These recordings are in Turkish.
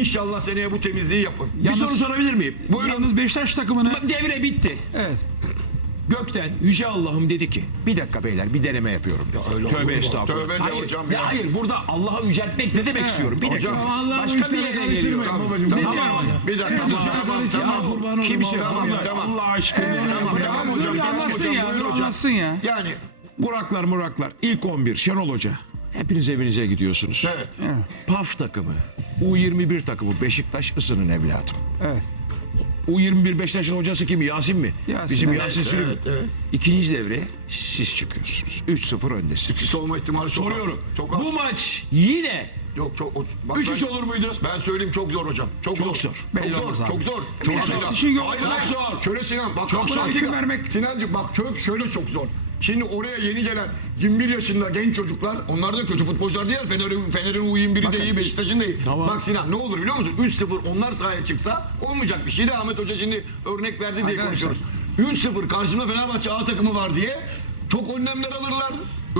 İnşallah seneye bu temizliği yapın. Bir Yalnız- soru sorabilir miyim? Buyurun. Yalnız Beşiktaş takımını Devre bitti. evet. Gökten Yüce Allah'ım dedi ki bir dakika beyler bir deneme yapıyorum. öyle olur Tövbe mu? estağfurullah. Tövbe de hayır, hocam ya. Hayır burada Allah'a yüceltmek ne demek istiyorum? Bir dakika. Hocam, Allah bu Başka bir işlere yere karıştırmayın geliyor. babacığım. Tamam, Dinle tamam. ya. Bir dakika, işlere tamam, karıştırma, tamam. kurban olayım. Kimse Allah'ım Tamam, ya. tamam. Allah aşkına. Tamam, tamam hocam, Dur, tamam anlatsın hocam, ya, buyur dur, hocam. anlatsın ya. Yani Buraklar muraklar. İlk 11 Şenol Hoca. Hepiniz evinize gidiyorsunuz. evet. PAF takımı. U21 takımı Beşiktaş ısının evladım. Evet. U21 Beşiktaş'ın hocası kim? Yasin mi? Yasin, Bizim evet. Yasin Sülüm. Evet, evet. İkinci devre siz çıkıyorsunuz. 3-0 öndesiniz. Hiç olma ihtimali çok Soruyorum. az. Çok az. Bu maç yine Yok çok. o- Bak 3-3 ben- olur muydu? Ben söyleyeyim çok zor hocam. Çok, Çok zor. zor. Çok Belli zor. abi. Çok zor. Çok zor. bak, İşin yok. hayır, Çok hayır. zor. Şöyle Sinan bak. Çok zor. bak, Hüküm vermek- Sinancığım bak çok şöyle çok zor. Şimdi oraya yeni gelen 21 yaşında genç çocuklar onlar da kötü futbolcular değil. Fener'in Fener'in U21'i de iyi, Beşiktaş'ın da iyi. Bak Sinan ne olur biliyor musun? 3-0 onlar sahaya çıksa olmayacak bir şey de Ahmet Hoca şimdi örnek verdi diye Arkadaşlar. konuşuyoruz. 3-0 karşımda Fenerbahçe A takımı var diye çok önlemler alırlar.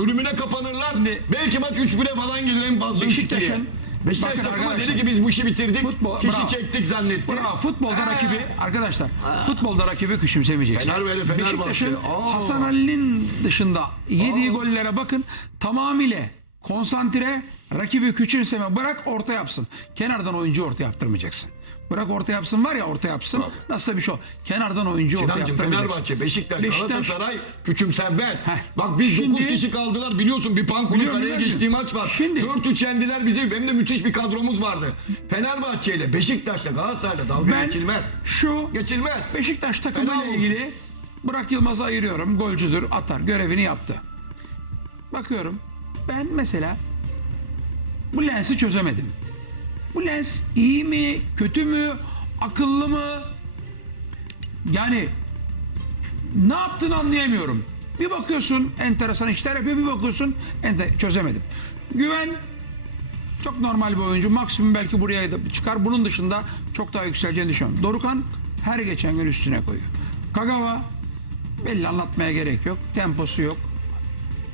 Ölümüne kapanırlar. Şimdi- Belki maç 3-1'e falan gelir en fazla 3-2'ye. Beşiktaş'ın- Beşiktaş Bakın takımı arkadaşlar. dedi ki biz bu işi bitirdik. Futbol- Fişi bravo. çektik zannetti. Bravo. Futbolda rakibi arkadaşlar. Futbolda rakibi küçümsemeyeceksin. Fenerbahçe. Beşiktaş'ın Aa. Hasan Ali'nin dışında yediği gollere bakın. Tamamıyla konsantre rakibi küçümseme. Bırak orta yapsın. Kenardan oyuncu orta yaptırmayacaksın. Bırak orta yapsın var ya orta yapsın. Nasıl da bir şey o. Kenardan oyuncu orta Sinancım. Fenerbahçe, Beşiktaş, Beşiktaş- Galatasaray küçümsenmez. Heh. Bak biz Şimdi- 9 kişi kaldılar biliyorsun bir Pankul'un Biliyorum, kaleye geçtiği maç var. Şimdi- 4-3 yendiler bizi. Benim de müthiş bir kadromuz vardı. Fenerbahçe ile Beşiktaş'la Galatasaray'la dalga Ben geçilmez. şu Geçilmez. Beşiktaş Fena takımıyla olsun. ilgili Burak Yılmaz'ı ayırıyorum. Golcüdür, atar. Görevini yaptı. Bakıyorum. Ben mesela bu lensi çözemedim. Bu lens iyi mi, kötü mü, akıllı mı? Yani ne yaptığını anlayamıyorum. Bir bakıyorsun enteresan işler yapıyor, bir bakıyorsun ente çözemedim. Güven çok normal bir oyuncu. Maksimum belki buraya da çıkar. Bunun dışında çok daha yükseleceğini düşünüyorum. Dorukan her geçen gün üstüne koyuyor. Kagawa belli anlatmaya gerek yok. Temposu yok.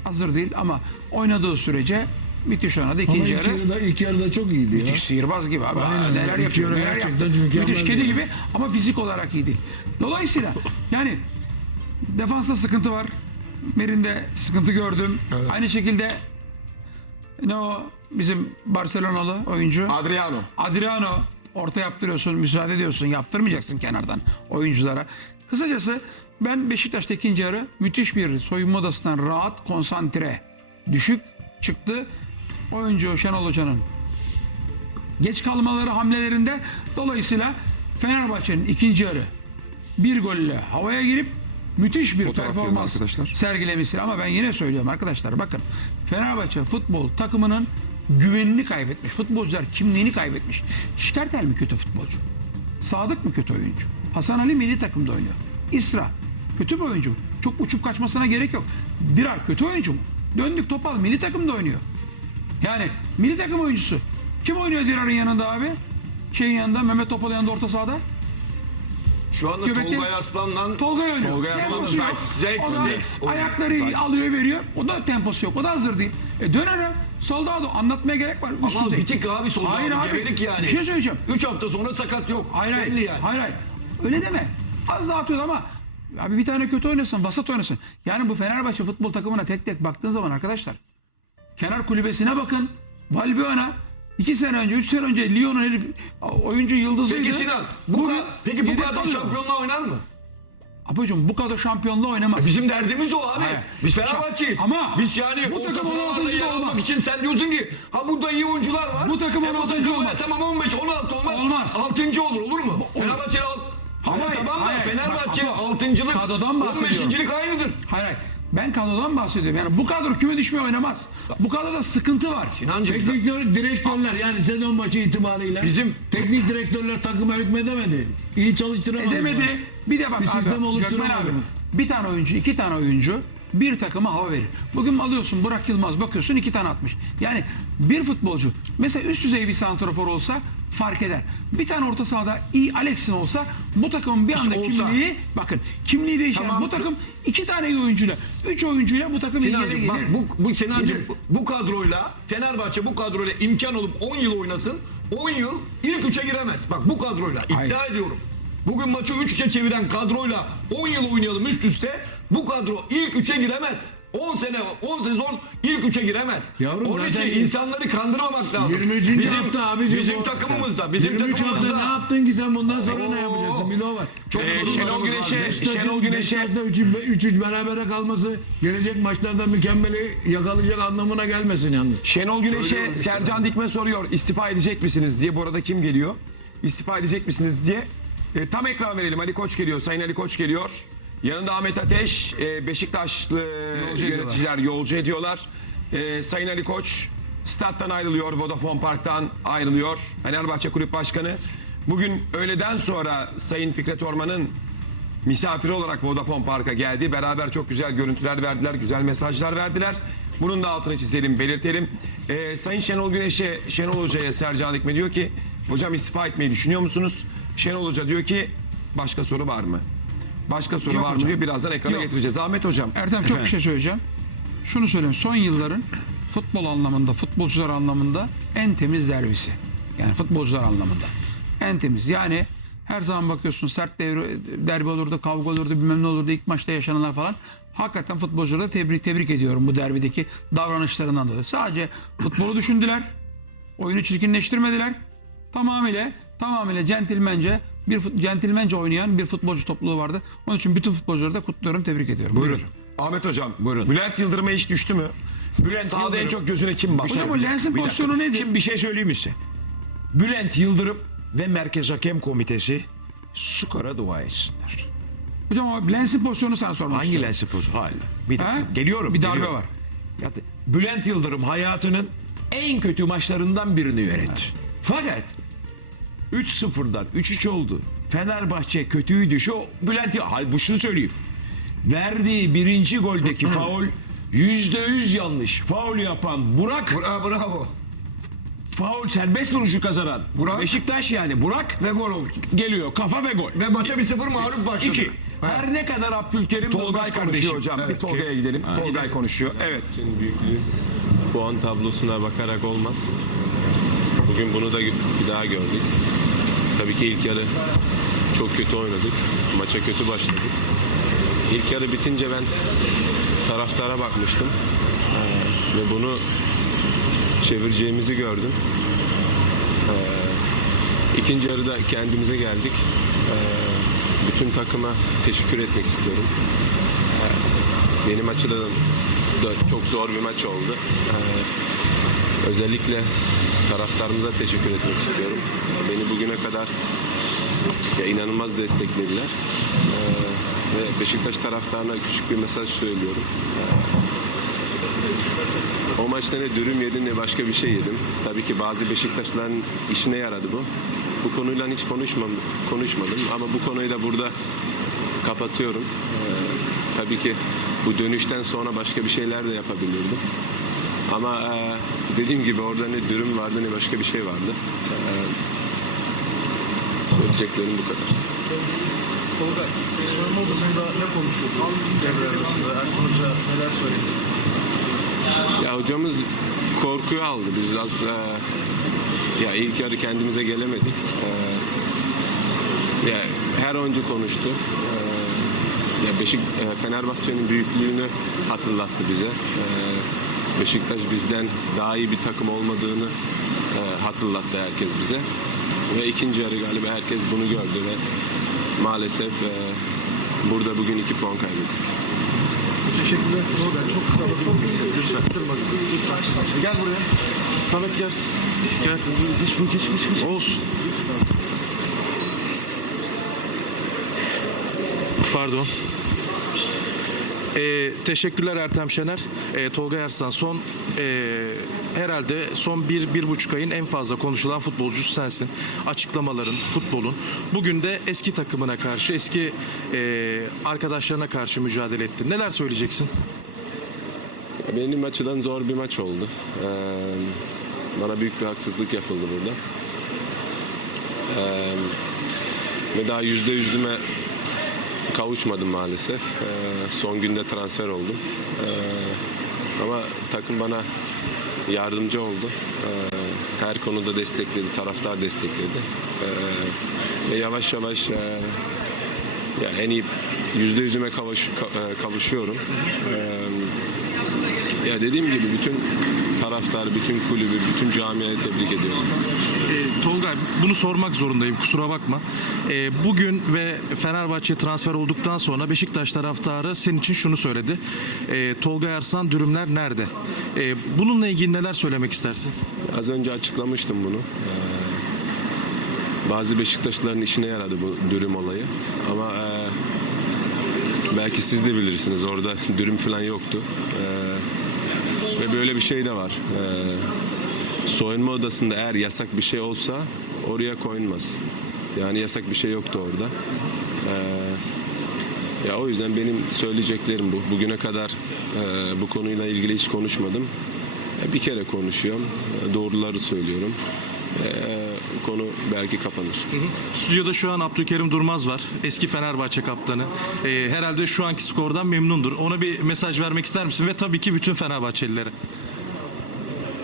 Hazır değil ama oynadığı sürece müthiş oynadı. Ama İkinci ilk yarı yarıda, ilk yarıda çok iyiydi ya. müthiş sihirbaz gibi abi. Aynen Aa, neler İlk yapıyor, yarı neler gerçekten mükemmel Müthiş kedi yani. gibi ama fizik olarak iyi değil. Dolayısıyla yani defansta sıkıntı var. Merinde sıkıntı gördüm. Aynı şekilde ne o bizim Barcelonalı oyuncu Adriano. Adriano orta yaptırıyorsun, müsaade ediyorsun, yaptırmayacaksın kenardan oyunculara. Kısacası ben Beşiktaş'ta ikinci yarı müthiş bir soyunma odasından rahat, konsantre, düşük çıktı. Oyuncu Şenol Hoca'nın geç kalmaları hamlelerinde dolayısıyla Fenerbahçe'nin ikinci yarı bir golle havaya girip müthiş bir performans sergilemesi. Ama ben yine söylüyorum arkadaşlar bakın Fenerbahçe futbol takımının güvenini kaybetmiş. Futbolcular kimliğini kaybetmiş. Şikertel mi kötü futbolcu? Sadık mı kötü oyuncu? Hasan Ali milli takımda oynuyor. İsra kötü bir oyuncu mu? Çok uçup kaçmasına gerek yok. Birar kötü oyuncu mu? Döndük Topal milli takımda oynuyor. Yani milli takım oyuncusu. Kim oynuyor Dirar'ın yanında abi? Şeyin yanında Mehmet Topal yanında orta sahada. Şu anda Göbekli- Tolgay Arslan'dan Tolga oynuyor. Tolga Temposu yok. Zayt oynuyor. Ayakları Zayt. alıyor veriyor. O da temposu yok. O da hazır değil. E dön ara. Soldado anlatmaya gerek var. Üst Ama düzey. bitik abi solda Hayır abi, abi. gebelik yani. Bir şey söyleyeceğim. 3 hafta sonra sakat yok. Hayır hayır. Belli yani. Hayır hayır. Öyle deme. Az daha atıyordu ama abi bir tane kötü oynasın, vasat oynasın. Yani bu Fenerbahçe futbol takımına tek tek baktığın zaman arkadaşlar kenar kulübesine bakın. Valbuena iki sene önce, üç sene önce Lyon'un herif oyuncu yıldızıydı. Peki Sinan, bu Bugün ka- peki bu kadro şampiyonluğa oynar mı? Abicim bu kadar şampiyonluğa oynamaz. Bizim derdimiz o abi. Hayır. Biz Fenerbahçeyiz. Ama biz yani bu takım sıralarda 16. yer almak olmaz. için sen diyorsun ki ha burada iyi oyuncular var. Bu takım E, 16. takım- olmaz. Tamam 15 16 olmaz. Olmaz. 6. olur olur mu? Fenerbahçe alt ama Hayır, tamam da hayır. Fenerbahçe Bak, ama 6.lık kadrodan bahsediyorum. 15.lik aynıdır. Hayır hayır. Ben kadrodan bahsediyorum. Yani bu kadro küme düşmeye oynamaz. Bu kadroda sıkıntı var. Sinancım Teknik dir- direktörler yani sezon başı itibariyle Bizim- teknik direktörler takıma hükmedemedi. İyi çalıştıramadı. Edemedi. Bir de bak Bir abi, sistem oluşturamadı Gökmen abi, mı? Bir tane oyuncu, iki tane oyuncu bir takıma hava verir. Bugün alıyorsun Burak Yılmaz bakıyorsun iki tane atmış. Yani bir futbolcu mesela üst düzey bir santrafor olsa fark eder. Bir tane orta sahada iyi Alex'in olsa bu takımın bir anda olsa. kimliği bakın kimliği değişen Tamam. bu takım iki tane iyi oyuncuyla üç oyuncuyla bu takım iyi yere Sinancım gelir. bak bu, bu Sinancım Gelir. bu, bu kadroyla Fenerbahçe bu kadroyla imkan olup 10 yıl oynasın. 10 yıl ilk üçe giremez. Bak bu kadroyla iddia Hayır. ediyorum. Bugün maçı 3-3'e çeviren kadroyla 10 yıl oynayalım üst üste. Bu kadro ilk üçe giremez. 10 sene 10 sezon ilk üçe giremez. Yavrum Onun zaten için insanları kandırmamak lazım. 23. bizim, hafta abicim Bizim bu. takımımızda, bizim 23 hafta takımımızda. ne yaptın ki sen bundan sonra ne Oo. yapacaksın? Bilo var. Çok Ee, sorunlarımız Şenol var. Güneş'e- Beşiktaş'ın- Şenol Güneş'e- Beşiktaş'ta 3-3 berabere kalması gelecek maçlarda mükemmeli yakalayacak anlamına gelmesin yalnız. Şenol Güneş'e Söylüyorum işte Sercan Dikme soruyor istifa edecek misiniz diye. Bu arada kim geliyor? İstifa edecek misiniz diye. E, tam ekran verelim. Ali Koç geliyor. Sayın Ali Koç geliyor. Yanında Ahmet Ateş, e, Beşiktaşlı Yolcu yöneticiler yolcu ediyorlar. E, Sayın Ali Koç stat'tan ayrılıyor. Vodafone Park'tan ayrılıyor. Fenerbahçe Kulüp Başkanı. Bugün öğleden sonra Sayın Fikret Orman'ın misafiri olarak Vodafone Park'a geldi. Beraber çok güzel görüntüler verdiler, güzel mesajlar verdiler. Bunun da altını çizelim, belirtelim. Ee, Sayın Şenol Güneş'e, Şenol Hoca'ya Sercan Dikme diyor ki, hocam istifa etmeyi düşünüyor musunuz? Şenol Hoca diyor ki, başka soru var mı? Başka soru Yok var mı hocam. diyor. Birazdan ekrana Yok. getireceğiz. Ahmet Hocam. Ertem çok bir şey söyleyeceğim. Şunu söyleyeyim. Son yılların futbol anlamında, futbolcular anlamında en temiz derbisi. Yani futbolcular anlamında. En temiz. Yani her zaman bakıyorsun sert devre, derbi olurdu, kavga olurdu, bilmem ne olurdu. ilk maçta yaşananlar falan. Hakikaten futbolcuları tebrik tebrik ediyorum bu derbideki davranışlarından dolayı. Sadece futbolu düşündüler. Oyunu çirkinleştirmediler. Tamamıyla tamamıyla centilmence bir fut- centilmence oynayan bir futbolcu topluluğu vardı. Onun için bütün futbolcuları da kutluyorum, tebrik ediyorum. Buyurun. hocam. Ahmet Hocam. Buyurun. Bülent Yıldırım'a iş düştü mü? Bülent Sahada en Yıldırım- çok gözüne kim baktı? Hocam o Lens'in Bir pozisyonu dakika. nedir? Şimdi bir şey söyleyeyim mi size? Bülent Yıldırım ve Merkez Hakem Komitesi skora dua etsinler. Hocam o Lens'in pozisyonu sana sormak Hangi istiyorum. lensi pozu? Hayır. Bir dakika. Ha? Geliyorum. Bir darbe geliyorum. var. Ya, Bülent Yıldırım hayatının en kötü maçlarından birini yönetti. Fakat 3-0'dan 3-3 oldu. Fenerbahçe kötüydü şu Bülent Yıldırım. Hal bu şunu söyleyeyim. Verdiği birinci goldeki faul yüzde yüz yanlış. Faul yapan Burak, Bra- bravo. faul serbest vuruşu kazanan Burak. Beşiktaş yani Burak Ve gol oldu. geliyor kafa ve gol. Ve maça bir sıfır mağlup başladık. İki. Her ne kadar Abdülkerim Tolgay Tolgay konuşuyor kardeşim. hocam. Bir Evet. Tolgay'a gidelim. Tolgay konuşuyor. Evet. büyüklüğü puan tablosuna bakarak olmaz. Bugün bunu da bir daha gördük. Tabii ki ilk yarı çok kötü oynadık. Maça kötü başladık. İlk yarı bitince ben taraftara bakmıştım. Ee, ve bunu çevireceğimizi gördüm. Ee, ikinci yarıda kendimize geldik. Ee, bütün takıma teşekkür etmek istiyorum. Benim açıdan da çok zor bir maç oldu. Özellikle taraftarımıza teşekkür etmek istiyorum. Beni bugüne kadar ya inanılmaz desteklediler. Ee, ve Beşiktaş taraftarına küçük bir mesaj söylüyorum. Ee, o maçta ne dürüm yedim ne başka bir şey yedim. Tabii ki bazı Beşiktaşların işine yaradı bu. Bu konuyla hiç konuşmam, konuşmadım ama bu konuyu da burada kapatıyorum. Ee, tabii ki bu dönüşten sonra başka bir şeyler de yapabilirdim. Ama e, dediğim gibi orada ne dürüm vardı ne başka bir şey vardı. Ee, söyleyeceklerim bu kadar. Tolga, soyunma odasında ne konuşuyordun devre arasında? Ersun Hoca neler söyledi? Ya hocamız korkuyu aldı. Biz az e, ya ilk yarı kendimize gelemedik. E, ya her oyuncu konuştu. E, ya Beşik e, Fenerbahçe'nin büyüklüğünü hatırlattı bize. E, Beşiktaş bizden daha iyi bir takım olmadığını e, hatırlattı herkes bize. Ve ikinci yarı galiba herkes bunu gördü ve maalesef e, burada bugün iki puan kaybettik. Teşekkürler. Çok kısa bakın. Lütfen. Gel buraya. Samet gel. Gel. Geç bu geç. Olsun. Pardon. Ee, teşekkürler Ertem Şener. Ee, Tolga Ersan son ee, herhalde son bir, bir buçuk ayın en fazla konuşulan futbolcusu sensin. Açıklamaların, futbolun. Bugün de eski takımına karşı, eski ee, arkadaşlarına karşı mücadele ettin. Neler söyleyeceksin? Benim açıdan zor bir maç oldu. Ee, bana büyük bir haksızlık yapıldı burada. Ee, ve daha yüzde yüzüme kavuşmadım maalesef. Ee, son günde transfer oldum. Ee, ama takım bana yardımcı oldu. Ee, her konuda destekledi, taraftar destekledi. Ve yavaş yavaş e, ya en iyi yüzde yüzüme kavuş, ka- e, kavuşuyorum. Ya dediğim gibi bütün taraftar, bütün kulübü, bütün camiayı tebrik ediyorum. E, Tolga bunu sormak zorundayım kusura bakma. E, bugün ve Fenerbahçe transfer olduktan sonra Beşiktaş taraftarı senin için şunu söyledi. E, Tolga Arslan dürümler nerede? E, bununla ilgili neler söylemek istersin? Az önce açıklamıştım bunu. Ee, bazı Beşiktaşlıların işine yaradı bu dürüm olayı. Ama e, belki siz de bilirsiniz orada dürüm falan yoktu. Ee, ve böyle bir şey de var. Ee, soyunma odasında eğer yasak bir şey olsa oraya koyulmaz. Yani yasak bir şey yoktu orada. Ee, ya o yüzden benim söyleyeceklerim bu. Bugüne kadar e, bu konuyla ilgili hiç konuşmadım. E, Bir kere konuşuyorum. E, Doğruları söylüyorum. E, Konu belki kapanır. Stüdyoda şu an Abdülkerim Durmaz var. Eski Fenerbahçe kaptanı. E, herhalde şu anki skordan memnundur. Ona bir mesaj vermek ister misin? Ve tabii ki bütün Fenerbahçelilere.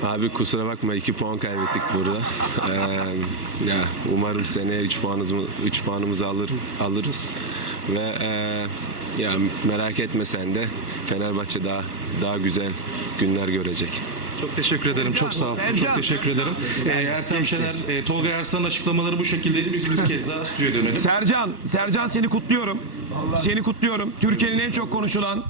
Abi kusura bakma iki puan kaybettik burada. E, ya umarım seneye 3 puanımızı 3 puanımızı alırım alırız. Ve e, ya merak etme sen de Fenerbahçe daha daha güzel günler görecek. Çok teşekkür ederim. Çok sağ ol. Çok teşekkür ederim. E, Ertem Şener, e, Tolga Arslan'ın açıklamaları bu şekildeydi. Biz bir kez daha stüdyoya dönelim. Sercan, Sercan seni kutluyorum. Seni kutluyorum. Türkiye'nin en çok konuşulan,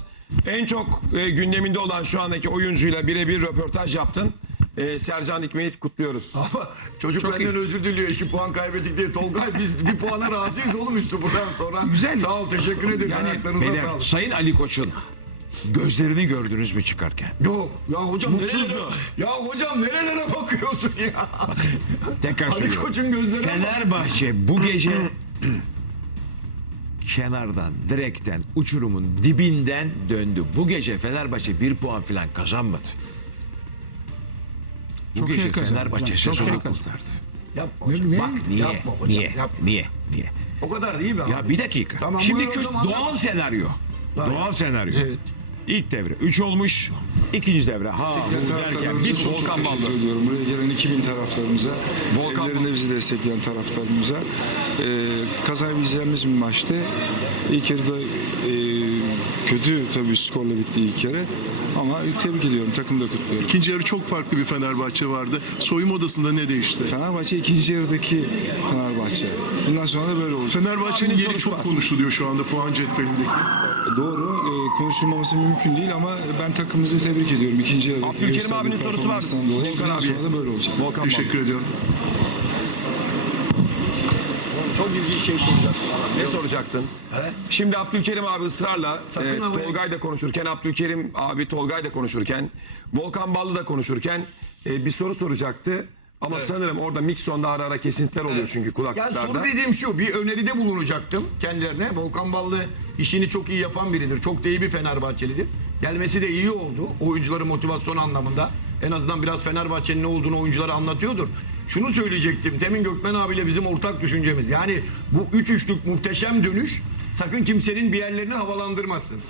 en çok e, gündeminde olan şu andaki oyuncuyla birebir röportaj yaptın. E, Sercan Dikme'yi kutluyoruz. Ama çocuk benden özür diliyor. 2 puan kaybettik diye. Tolgay biz bir puana razıyız oğlum 3-0'dan sonra. Güzel. Sağ ol teşekkür ederiz. Yani Beyler. Sayın Ali Koç'un gözlerini gördünüz mü çıkarken? Yok ya hocam nerelere, ya hocam nerelere bakıyorsun ya? Tekrar Ali söylüyorum. Koç'un gözlerine. Fenerbahçe bu gece kenardan, direkten, uçurumun dibinden döndü. Bu gece Fenerbahçe bir puan falan kazanmadı. Bu Çok gece şey kazandı Fenerbahçe çok sezonu şey kazandı. kurtardı. Yapma hocam. Bak niye? Yapma hocam. niye? Yapma. Niye? Niye? O kadar değil mi abi? Ya bir dakika. Tamam, Şimdi buyur o zaman. doğal senaryo. Doğal senaryo. Evet. İlk devre 3 olmuş. ikinci devre ha bu derken bir çok, çok Volkan Ballı. ediyorum. Buraya gelen 2000 taraftarımıza, Volkan evlerinde bizi destekleyen taraftarımıza. Ee, kazanabileceğimiz bir maçtı. İlk yarıda e, kötü tabii skorla bitti ilk yarı. Ama tebrik ediyorum, takımı da kutluyorum. İkinci yarı çok farklı bir Fenerbahçe vardı. Soyunma odasında ne değişti? Fenerbahçe ikinci yarıdaki Fenerbahçe. Bundan sonra da böyle olacak. Fenerbahçe'nin yeri çok var. konuşuluyor şu anda puan cetvelindeki. Doğru, e, konuşulmaması mümkün değil ama ben takımımızı tebrik ediyorum. İkinci yarıdaki Abdülkerim abinin sorusu var. dolayı. Volkan abi. sonra da böyle olacak. Volkan. Teşekkür ediyorum. Çok ilginç şey soracak. Ne soracaktın? Şimdi Abdülkerim abi ısrarla Sakın e, havaya- Tolgay da konuşurken, Abdülkerim abi Tolgay da konuşurken, Volkan Ballı da konuşurken e, bir soru soracaktı. Ama sanırım orada miksonda ara ara kesintiler oluyor çünkü Yani kulaklıklarda. soru dediğim şu bir öneride bulunacaktım kendilerine. Volkan Ballı işini çok iyi yapan biridir. Çok da iyi bir Fenerbahçelidir. Gelmesi de iyi oldu. Oyuncuların motivasyon anlamında. En azından biraz Fenerbahçe'nin ne olduğunu oyunculara anlatıyordur. Şunu söyleyecektim. Temin Gökmen abiyle bizim ortak düşüncemiz. Yani bu üç üçlük muhteşem dönüş sakın kimsenin bir yerlerini havalandırmasın.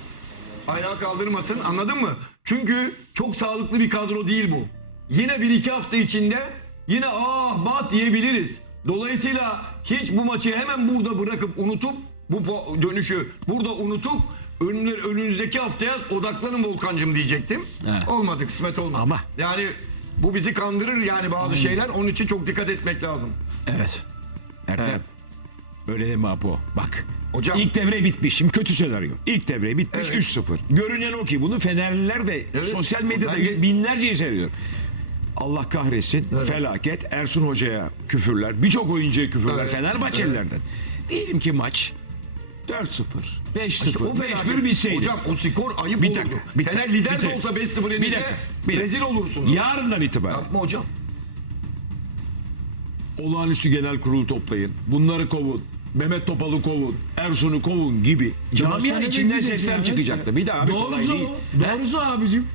Ayağa kaldırmasın anladın mı? Çünkü çok sağlıklı bir kadro değil bu. Yine bir iki hafta içinde yine ah bah diyebiliriz. Dolayısıyla hiç bu maçı hemen burada bırakıp unutup bu dönüşü burada unutup önler, önünüzdeki haftaya odaklanın Volkan'cım diyecektim. Evet. Olmadı kısmet olmadı. Ama- Yani bu bizi kandırır yani bazı şeyler onun için çok dikkat etmek lazım. Evet. Ertem. Öyle deme Apo. Bak. Hocam- İlk devre bitmiş. Şimdi kötü senaryo. İlk devre bitmiş Evet. 3-0. Görünen o ki bunu Fenerliler de Evet. sosyal medyada Ben de- binlerce seyrediyor. Allah kahretsin. Felaket. Ersun Hoca'ya küfürler. Birçok oyuncuya küfürler. Evet. Fenerbahçelilerden. Diyelim ki maç 4-0, 5-0, İşte o 5-1 felaket. bitseydi. Hocam o skor ayıp Bir olurdu. dakika, bir Fener dakika, lider bir de olsa 5-0 Bir yenilse dakika, bir dakika. rezil olursunuz. Yarından itibaren Yapma hocam. olağanüstü genel kurulu toplayın. Bunları kovun. Mehmet Topal'ı kovun. Ersun'u kovun gibi. Camia içinden sesler çıkacaktı. Bir daha abi kolay Doğrusu değil. o. Doğrusu abicim.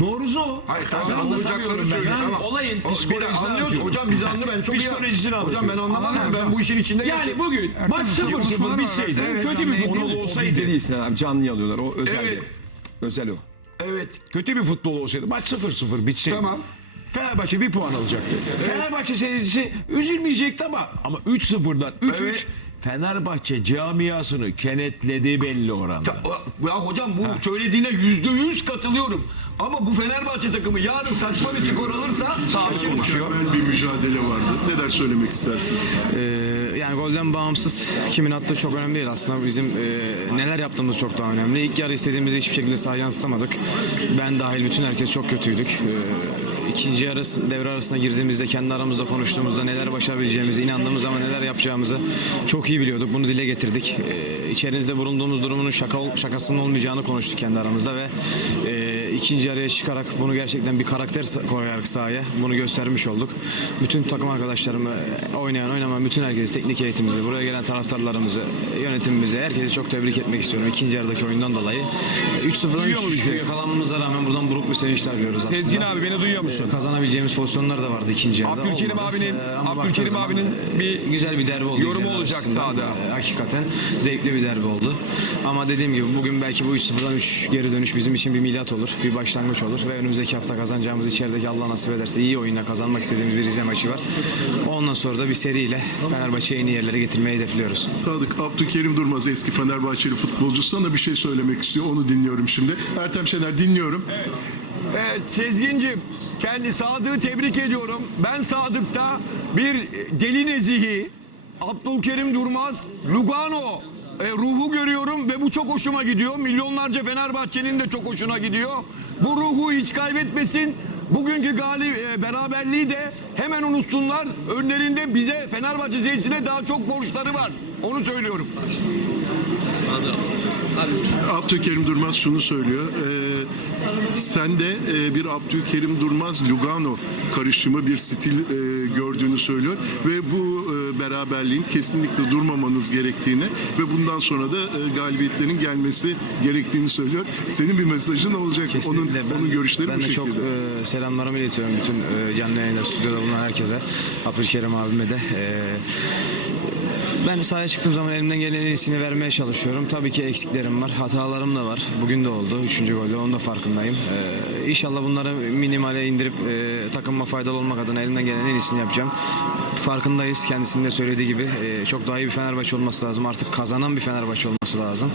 Doğrusu o. Hayır tamam Ben söyle. Yani Tamam. olayın psikolojisini anlıyoruz. anlatıyorum. Hocam bizi anlı ben çok iyi. Psikolojisini Hocam ben anlatıyorum. anlamam ben bu işin içinde Yani yaşıyorum. bugün maç Ertem, 0-0 konuşmalar var. bitseydi, Evet, kötü bir futbol olsaydı, bizde değil Sinan abi canlı alıyorlar. O özel. Evet. Özel o. Evet. kötü bir futbol olsaydı, maç 0-0 bitseydi. Tamam. Fenerbahçe bir puan alacaktı. Fenerbahçe seyircisi üzülmeyecekti ama ama 3-0'dan 3-3 Evet. Fenerbahçe camiasını kenetledi belli oranda. Ta- Ya hocam bu söylediğine yüzde yüz katılıyorum. Ama bu Fenerbahçe takımı yarın saçma bir skor alırsa şaşırma. Mükemmel bir mücadele vardı. Neler söylemek istersin? Ee, yani golden bağımsız kimin attığı çok önemli değil aslında bizim e, neler yaptığımız çok daha önemli. İlk yarı istediğimizi hiçbir şekilde sahaya yansıtamadık. Ben dahil bütün herkes çok kötüydük. Ee, ikinci yarı devre arasına girdiğimizde kendi aramızda konuştuğumuzda neler başarabileceğimizi, inandığımız zaman neler yapacağımızı çok iyi biliyorduk. Bunu dile getirdik. Ee, içerimizde bulunduğumuz durumunun şaka şakasının olmayacağını konuştuk kendi aramızda ve e, ikinci yarıya çıkarak bunu gerçekten bir karakter koyarak sahaya bunu göstermiş olduk. Bütün takım arkadaşlarımı, e, oynayan oynamayan bütün herkesi, teknik heyetimizi, buraya gelen taraftarlarımızı, yönetimimizi, herkesi çok tebrik etmek istiyorum ikinci yarıdaki oyundan dolayı. 3-0'dan 3 yakalanmamıza rağmen buradan buruk bir sevinçler diliyoruz aslında. Sezgin abi beni duyuyor musun? Kazanabileceğimiz pozisyonlar da vardı ikinci yarıda. Abdülkerim Olmadı. abinin- Ee, ama Abdülkerim abinin e, bir güzel bir derbi oldu. yorumu olacak sahada. E, hakikaten zevkli bir derbi oldu. Ama dediğim gibi bugün belki bu 3-0'dan 3 geri dönüş bizim için bir milat olur. Bir başlangıç olur ve önümüzdeki hafta kazanacağımız içerideki Allah nasip ederse iyi oyunla kazanmak istediğimiz bir Rize maçı var. Ondan sonra da bir seriyle Fenerbahçe'yi en iyi yerlere getirmeyi hedefliyoruz. Sadık Abdülkerim Durmaz eski Fenerbahçeli futbolcu sana bir şey söylemek istiyor. Onu dinliyorum şimdi. Ertem Şener dinliyorum. Evet Sezgin'cim kendi Sadık'ı tebrik ediyorum. Ben Sadık'ta bir deli nezihi, Abdülkerim Durmaz, Lugano e, ruhu görüyorum ve bu çok hoşuma gidiyor. Milyonlarca Fenerbahçe'nin de çok hoşuna gidiyor. Bu ruhu hiç kaybetmesin. Bugünkü galip e, beraberliği de hemen unutsunlar. Önlerinde bize Fenerbahçe seyircisine daha çok borçları var. Onu söylüyorum. Abdülkerim Durmaz şunu söylüyor. Ee, sen de e, bir Abdülkerim Durmaz Lugano karışımı bir stil e, gördüğünü söylüyor ve bu e, beraberliğin kesinlikle durmamanız gerektiğini ve bundan sonra da e, galibiyetlerin gelmesi gerektiğini söylüyor. Senin bir mesajın olacak. Onun. Ben- onun görüşleri ben bu de şekilde. çok e, selamlarımı iletiyorum bütün e, canlı yayında stüdyoda bulunan herkese. Abdülkerim abime de. E, ben sahaya çıktığım zaman elimden gelen en iyisini vermeye çalışıyorum. Tabii ki eksiklerim var, hatalarım da var. Bugün de oldu, üçüncü golde, onun da farkındayım. Ee, inşallah bunları minimale indirip e, takımıma faydalı olmak adına elimden gelen en iyisini yapacağım. Farkındayız, kendisinin de söylediği gibi. e, çok daha iyi bir Fenerbahçe olması lazım. Artık kazanan bir Fenerbahçe olması lazım.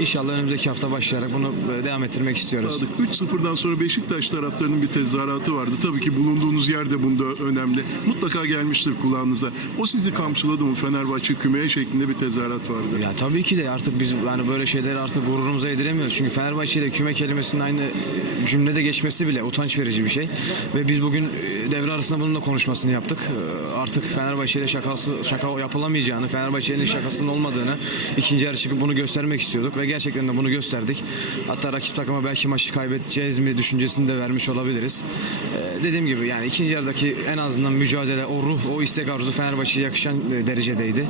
İnşallah önümüzdeki hafta başlayarak bunu e, devam ettirmek istiyoruz. Sadık 3-0'dan sonra Beşiktaş taraftarının bir tezahüratı vardı. Tabii ki bulunduğunuz yer de bunda önemli. Mutlaka gelmiştir kulağınıza. O sizi kamçıladı mı? Fenerbahçe kümeye şeklinde bir tezahürat vardı. Ya tabii ki de artık biz yani böyle şeyleri artık gururumuza yediremiyoruz. Çünkü Fenerbahçe ile küme kelimesinin aynı cümlede geçmesi bile utanç verici bir şey. Ve biz bugün e, devre arasında bunun da konuşmasını yaptık. E, Artık Fenerbahçe ile şakası, şaka yapılamayacağını, Fenerbahçe'nin şakasının olmadığını ikinci yarı çıkıp bunu göstermek istiyorduk ve gerçekten de bunu gösterdik. Hatta rakip takıma belki maçı kaybedeceğiz mi düşüncesini de vermiş olabiliriz. E, Dediğim gibi yani ikinci yarıdaki en azından mücadele, o ruh, o istek arzusu Fenerbahçe'ye yakışan e, derecedeydi.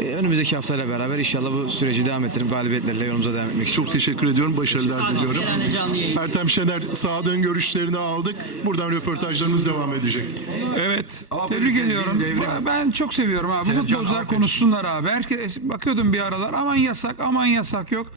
E, Önümüzdeki haftayla beraber inşallah bu süreci devam ettirip galibiyetlerle yolumuza devam etmek istiyoruz. Çok teşekkür ediyorum. Başarılar diliyorum. Seren'e canlı yayın. Ertem Şener Sadık'ın görüşlerini aldık. Buradan röportajlarımız devam edecek. Evet. Tebrik ediyorum. Ben çok seviyorum abi. Futbolcular konuşsunlar abi. Herkes bakıyordum bir aralar aman yasak aman yasak yok.